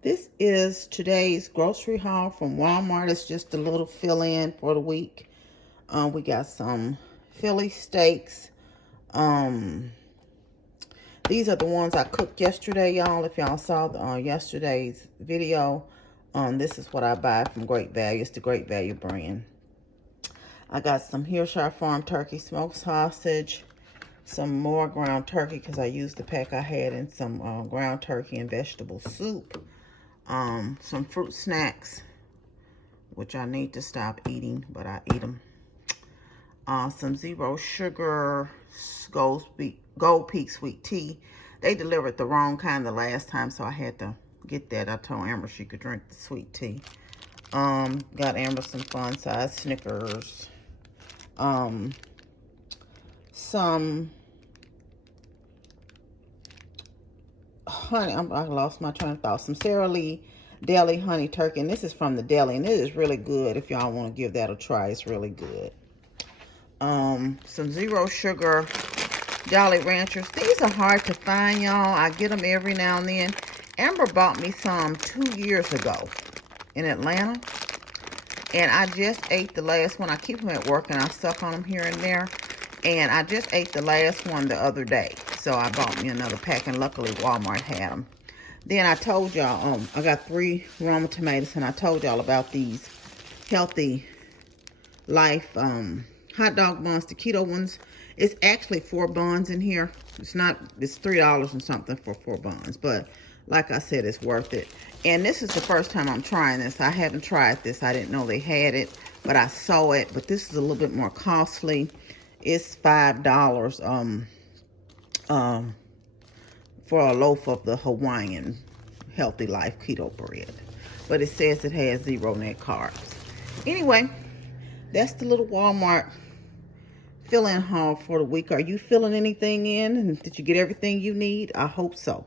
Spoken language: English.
This is today's grocery haul from Walmart. It's just a little fill-in for the week. We got some Philly steaks. Um, these are the ones I cooked yesterday, y'all. If y'all saw yesterday's video, this is what I buy from Great Value. It's the Great Value brand. I got some Hershey Farm turkey smoked sausage, some more ground turkey because I used the pack I had in some ground turkey and vegetable soup. Some fruit snacks, which I need to stop eating, but I eat them. Some zero sugar Gold Peak sweet tea. They delivered the wrong kind the last time, so I had to get that. I told Amber she could drink the sweet tea. Got Amber some fun size Snickers. Some honey. I lost my train of thought. Some Sara Lee deli honey turkey, and this is from the deli, and it is really good. If y'all want to give that a try, it's really good. Some zero sugar Jolly Ranchers. These are hard to find, y'all. I get them every now and then. Amber bought me some 2 years ago in Atlanta, and I just ate the last one. I keep them at work and I suck on them here and there, and I just ate the last one the other day, so I bought me another pack, and luckily Walmart had them. Then I told y'all, I got 3 Roma tomatoes, and I told y'all about these Healthy Life hot dog buns, the keto ones. It's actually 4 buns in here. It's $3 and something for 4 buns, but like I said, it's worth it. And this is the first time I'm trying this. I haven't tried this. I didn't know they had it, but I saw it. But this is a little bit more costly. It's $5 for a loaf of the Hawaiian Healthy Life keto bread, but it says it has 0 net carbs. Anyway, that's the little Walmart fill-in haul for the week. Are you filling anything in? And did you get everything you need? I hope so.